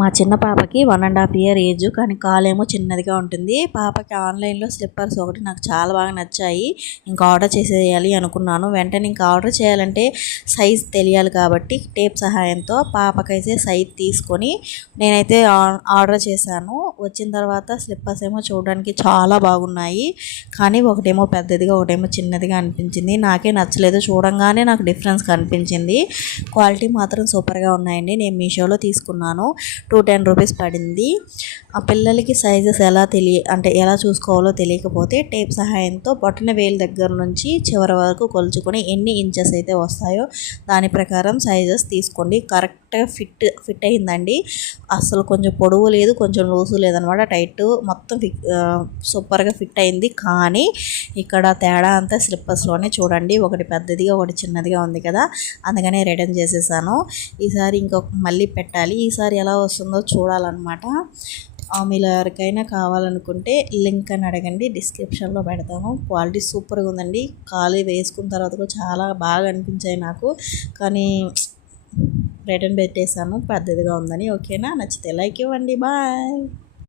మా చిన్న పాపకి 1.5 ఇయర్ ఏజ్, కానీ కాలేమో చిన్నదిగా ఉంటుంది. పాపకి ఆన్లైన్లో స్లిప్పర్స్ ఒకటి నాకు చాలా బాగా నచ్చాయి. ఇంకా ఆర్డర్ చేసేయాలి అనుకున్నాను. వెంటనే ఇంకా ఆర్డర్ చేయాలంటే సైజ్ తెలియాలి కాబట్టి టేప్ సహాయంతో పాపకైతే సైజ్ తీసుకొని నేనైతే ఆర్డర్ చేశాను. వచ్చిన తర్వాత స్లిప్పర్స్ ఏమో చూడడానికి చాలా బాగున్నాయి, కానీ ఒకటేమో పెద్దదిగా ఒకటేమో చిన్నదిగా అనిపించింది. నాకే నచ్చలేదు, చూడంగానే నాకు డిఫరెన్స్ కనిపించింది. క్వాలిటీ మాత్రం సూపర్గా ఉన్నాయండి. నేను మీషోలో తీసుకున్నాను. 210 రూపీస్ పడింది. ఆ పిల్లలకి సైజెస్ ఎలా చూసుకోవాలో తెలియకపోతే టేప్ సహాయంతో బొటన వేలు దగ్గర నుంచి చివరి వరకు కొలుచుకొని ఎన్ని ఇంచెస్ అయితే వస్తాయో దాని ప్రకారం సైజెస్ తీసుకోండి. కరెక్ట్గా ఫిట్ అయిందండి. అసలు కొంచెం పొడవు లేదు, కొంచెం లూసు లేదనమాట. టైట్ మొత్తం సూపర్గా ఫిట్ అయింది. కానీ ఇక్కడ తేడా అంతా స్లిప్పర్స్లోనే. చూడండి, ఒకటి పెద్దదిగా ఒకటి చిన్నదిగా ఉంది కదా, అందుకనే రిటర్న్ చేసేసాను. ఈసారి మళ్ళీ పెట్టాలి. ఈసారి ఎలా వస్తుందో చూడాలన్నమాట. మీలో ఎవరికైనా కావాలనుకుంటే లింక్ అని అడగండి, డిస్క్రిప్షన్లో పెడతాను. క్వాలిటీ సూపర్గా ఉందండి. కాలు వేసుకున్న తర్వాత కూడా చాలా బాగా అనిపించాయి నాకు, కానీ రిటర్న్ పెట్టేశాను పెద్దదిగా ఉందని. ఓకేనా? నచ్చితే లైక్ ఇవ్వండి. బాయ్.